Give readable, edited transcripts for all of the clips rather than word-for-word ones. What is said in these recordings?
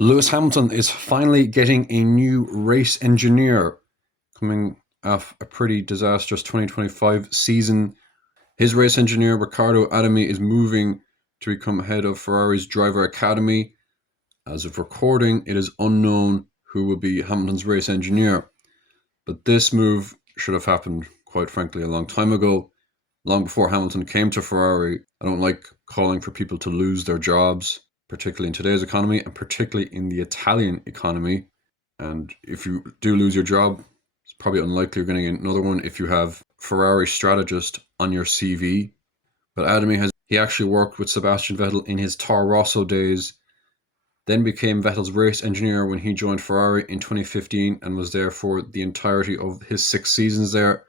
Lewis Hamilton is finally getting a new race engineer coming off a pretty disastrous 2025 season. His race engineer, Riccardo Adami, is moving to become head of Ferrari's driver academy. As of recording, it is unknown who will be Hamilton's race engineer. But this move should have happened, quite frankly, a long time ago, long before Hamilton came to Ferrari. I don't like calling for people to lose their jobs, particularly in today's economy and particularly in the Italian economy. And if you do lose your job, it's probably unlikely you're going to get another one if you have Ferrari strategist on your CV. But Adami he actually worked with Sebastian Vettel in his Toro Rosso days, then became Vettel's race engineer when he joined Ferrari in 2015 and was there for the entirety of his 6 seasons there.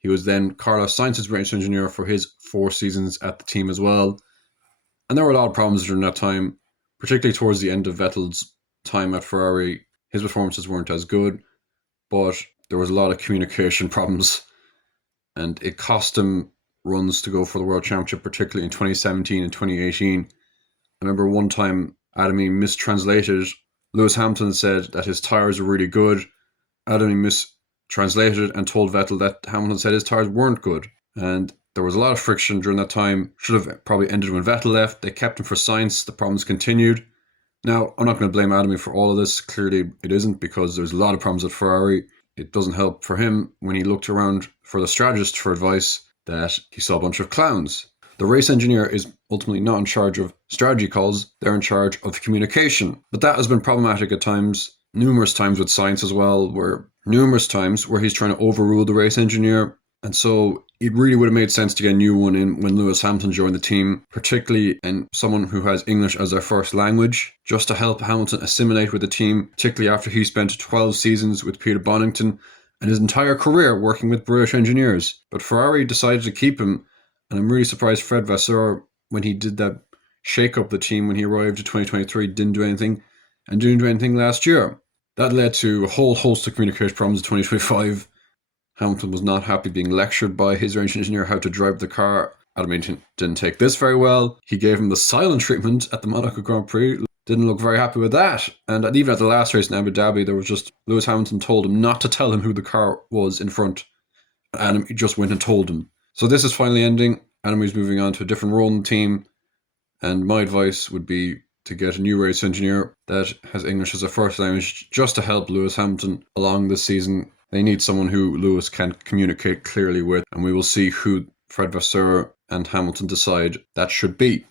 He was then Carlos Sainz's race engineer for his 4 seasons at the team as well. And there were a lot of problems during that time, particularly towards the end of Vettel's time at Ferrari. His performances weren't as good, but there was a lot of communication problems, and it cost him runs to go for the World Championship, particularly in 2017 and 2018. I remember one time Adami mistranslated. Lewis Hamilton said that his tyres were really good. Adami mistranslated and told Vettel that Hamilton said his tyres weren't good. And there was a lot of friction during that time. Should have probably ended when Vettel left. They kept him for Sainz. The problems continued. Now, I'm not going to blame Adami for all of this. Clearly, it isn't, because there's a lot of problems at Ferrari. It doesn't help for him when he looked around for the strategist for advice that he saw a bunch of clowns. The race engineer is ultimately not in charge of strategy calls. They're in charge of communication. But that has been problematic at times, numerous times with Sainz as well, where he's trying to overrule the race engineer. And so it really would have made sense to get a new one in when Lewis Hamilton joined the team, particularly in someone who has English as their first language, just to help Hamilton assimilate with the team, particularly after he spent 12 seasons with Peter Bonington and his entire career working with British engineers. But Ferrari decided to keep him, and I'm really surprised Fred Vasseur, when he did that shake up the team when he arrived in 2023, didn't do anything last year. That led to a whole host of communication problems in 2025. Hamilton was not happy being lectured by his race engineer how to drive the car. Adami didn't take this very well. He gave him the silent treatment at the Monaco Grand Prix. Didn't look very happy with that. And even at the last race in Abu Dhabi, there was just Lewis Hamilton told him not to tell him who the car was in front. And he just went and told him. So this is finally ending. Adami's moving on to a different role in the team. And my advice would be to get a new race engineer that has English as a first language, just to help Lewis Hamilton along this season. They need someone who Lewis can communicate clearly with, and we will see who Fred Vasseur and Hamilton decide that should be.